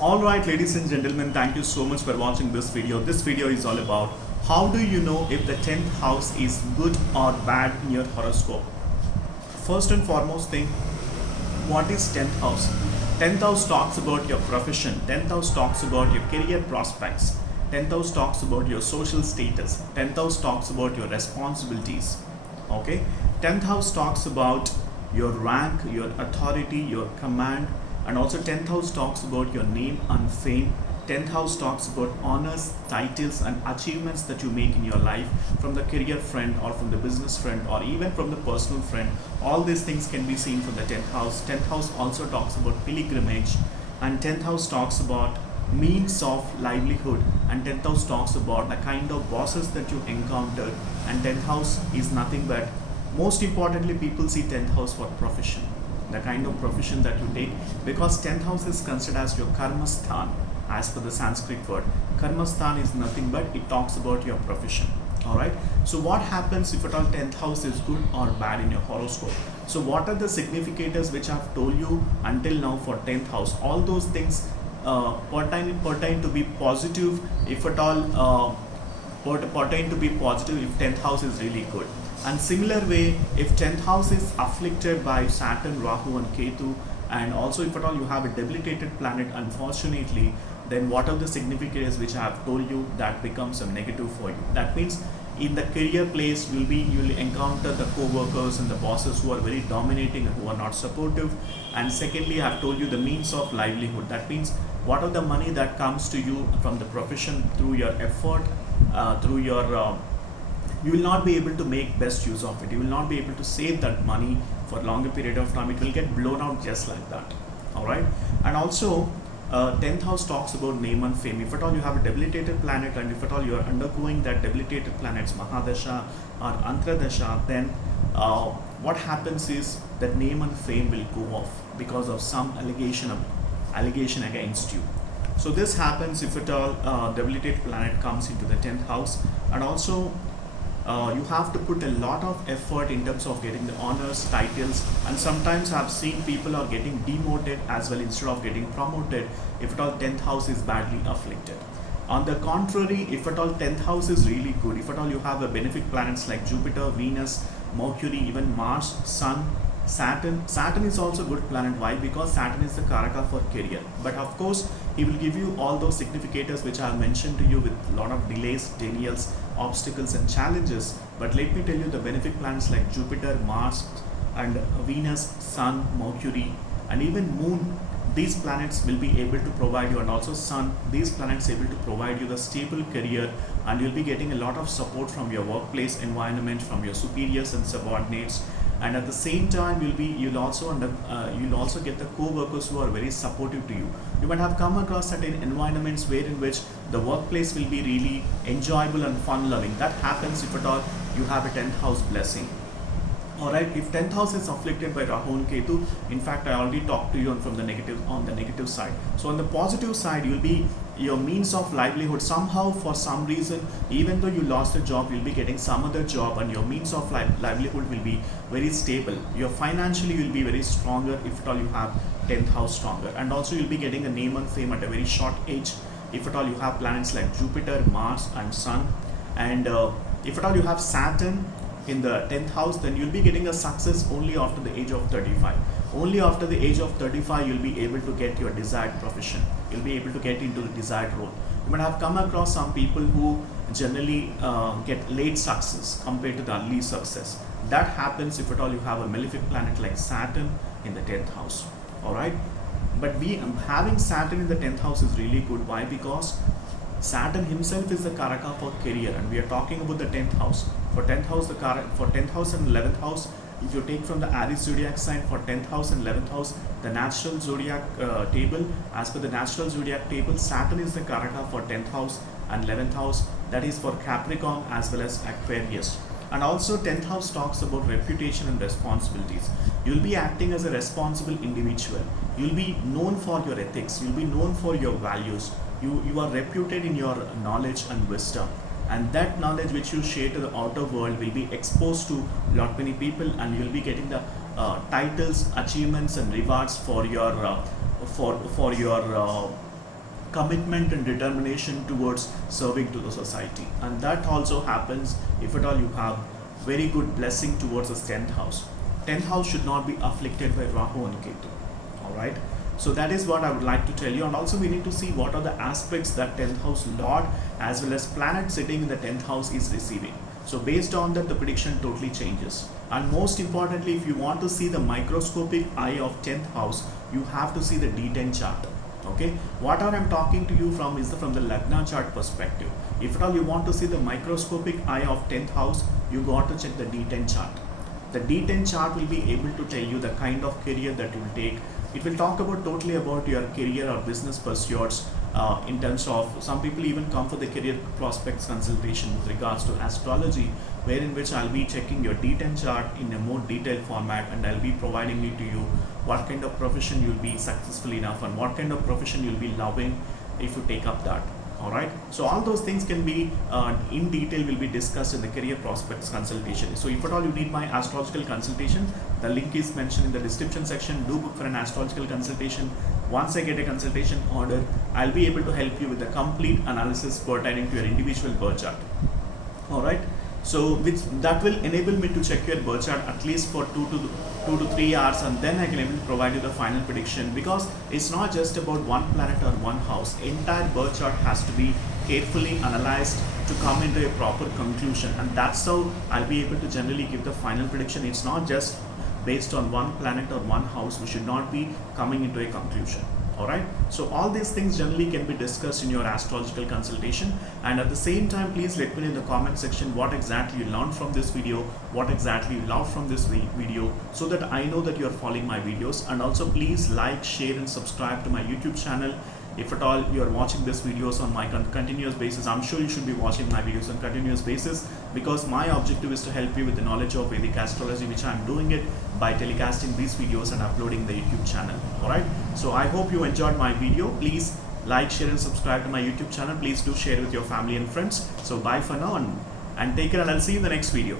Alright, ladies and gentlemen, thank you so much for watching this video. This video is all about how do you know if the 10th house is good or bad in your horoscope. First and foremost thing, what is 10th house? 10th house talks about your profession. 10th house talks about your career prospects. 10th house talks about your social status. 10th house talks about your responsibilities. Okay, 10th house talks about your rank, your authority, your command, and also 10th house talks about your name and fame. 10th house talks about honors, titles, and achievements that you make in your life from the career front or from the business front or even from the personal front. All these things can be seen from the 10th house. 10th house also talks about pilgrimage, and 10th house talks about means of livelihood, and 10th house talks about the kind of bosses that you encountered. And 10th house is nothing but, most importantly, people see 10th house for profession, the kind of profession that you take, because 10th house is considered as your karma sthan as per the Sanskrit word. Karma sthan is nothing but it talks about your profession. Alright, so what happens if at all 10th house is good or bad in your horoscope? So what are the significators which I have told you until now for 10th house? All those things pertain to be positive if at all pertain to be positive if 10th house is really good. And similar way, if 10th house is afflicted by Saturn, Rahu and Ketu, and also if at all you have a debilitated planet, unfortunately, then what are the significators which I have told you, that becomes a negative for you. That means in the career place you will encounter the co-workers and the bosses who are very dominating and who are not supportive. And secondly, I have told you the means of livelihood. That means what are the money that comes to you from the profession through your effort, through your you will not be able to make best use of it. You will not be able to save that money for a longer period of time. It will get blown out just like that. Alright, and also 10th house talks about name and fame. If at all you have a debilitated planet, and if at all you are undergoing that debilitated planet's Mahadasha or Antradasha, then what happens is that name and fame will go off because of some allegation against you. So this happens if at all debilitated planet comes into the 10th house. And also you have to put a lot of effort in terms of getting the honors, titles, and sometimes I've seen people are getting demoted as well instead of getting promoted if at all 10th house is badly afflicted. On the contrary, if at all 10th house is really good, if at all you have a benefic planets like Jupiter, Venus, Mercury, even Mars, Sun, Saturn. Saturn is also a good planet. Why? Because Saturn is the Karaka for career. But of course, he will give you all those significators which I have mentioned to you with a lot of delays, denials, obstacles and challenges. But let me tell you, the benefic planets like Jupiter, Mars and Venus, Sun, Mercury and even Moon, these planets will be able to provide you, and also Sun, these planets able to provide you the stable career, and you'll be getting a lot of support from your workplace environment, from your superiors and subordinates. And at the same time, you'll also get the co-workers who are very supportive to you. You might have come across certain environments where in which the workplace will be really enjoyable and fun-loving. That happens if at all you have a 10th house blessing. Alright, if 10th house is afflicted by Rahu and Ketu, in fact I already talked to you on the negative side. So on the positive side, you'll be your means of livelihood somehow, for some reason, even though you lost a job, you'll be getting some other job, and your means of livelihood will be very stable. Your financially will be very stronger if at all you have 10th house stronger, and also you'll be getting a name and fame at a very short age if at all you have planets like Jupiter, Mars and Sun. And if at all you have Saturn in the 10th house, then you'll be getting a success only after the age of 35. Only after the age of 35 you'll be able to get your desired profession. You'll be able to get into the desired role. You might have come across some people who generally get late success compared to the early success. That happens if at all you have a malefic planet like Saturn in the 10th house. Alright, but having Saturn in the 10th house is really good. Why? Because Saturn himself is the Karaka for career, and we are talking about the 10th house. For 10th house, for 10th house and 11th house, if you take from the Aries zodiac sign, for 10th house and 11th house, the natural zodiac table, as per the natural zodiac table, Saturn is the Karaka for 10th house and 11th house, that is for Capricorn as well as Aquarius. And also 10th house talks about reputation and responsibilities. You'll be acting as a responsible individual. You'll be known for your ethics. You'll be known for your values. You are reputed in your knowledge and wisdom. And that knowledge which you share to the outer world will be exposed to lot many people, and you will be getting the titles, achievements and rewards for your commitment and determination towards serving to the society. And that also happens if at all you have very good blessing towards the 10th house. 10th house should not be afflicted by Rahu and Ketu. Alright. So that is what I would like to tell you, and also we need to see what are the aspects that 10th house Lord as well as planet sitting in the 10th house is receiving. So based on that, the prediction totally changes. And most importantly, if you want to see the microscopic eye of 10th house, you have to see the D10 chart. Okay, what I'm talking to you from is from the Lagna chart perspective. If at all you want to see the microscopic eye of 10th house, you got to check the D10 chart. The D10 chart will be able to tell you the kind of career that you will take. It will talk about totally about your career or business pursuits, in terms of some people even come for the career prospects consultation with regards to astrology, wherein which I'll be checking your D10 chart in a more detailed format, and I'll be providing it to you what kind of profession you'll be successful enough and what kind of profession you'll be loving if you take up that. Alright, so all those things can be in detail will be discussed in the career prospects consultation. So if at all you need my astrological consultation, the link is mentioned in the description section. Do book for an astrological consultation. Once I get a consultation order, I'll be able to help you with the complete analysis pertaining to your individual birth chart. Alright, so that will enable me to check your birth chart at least for 2 to 3 hours, and then I can able to provide you the final prediction, because it's not just about one planet or one house. Entire birth chart has to be carefully analyzed to come into a proper conclusion, and that's how I'll be able to generally give the final prediction. It's not just based on one planet or one house. We should not be coming into a conclusion. Alright, so all these things generally can be discussed in your astrological consultation, and at the same time, please let me know in the comment section what exactly you learned from this video, what exactly you loved from this video, so that I know that you are following my videos. And also please like, share and subscribe to my YouTube channel. If at all you are watching these videos on my continuous basis, I'm sure you should be watching my videos on continuous basis, because my objective is to help you with the knowledge of Vedic astrology, which I'm doing it by telecasting these videos and uploading the YouTube channel. Alright, so I hope you enjoyed my video. Please like, share and subscribe to my YouTube channel. Please do share with your family and friends. So bye for now, and take care, and I'll see you in the next video.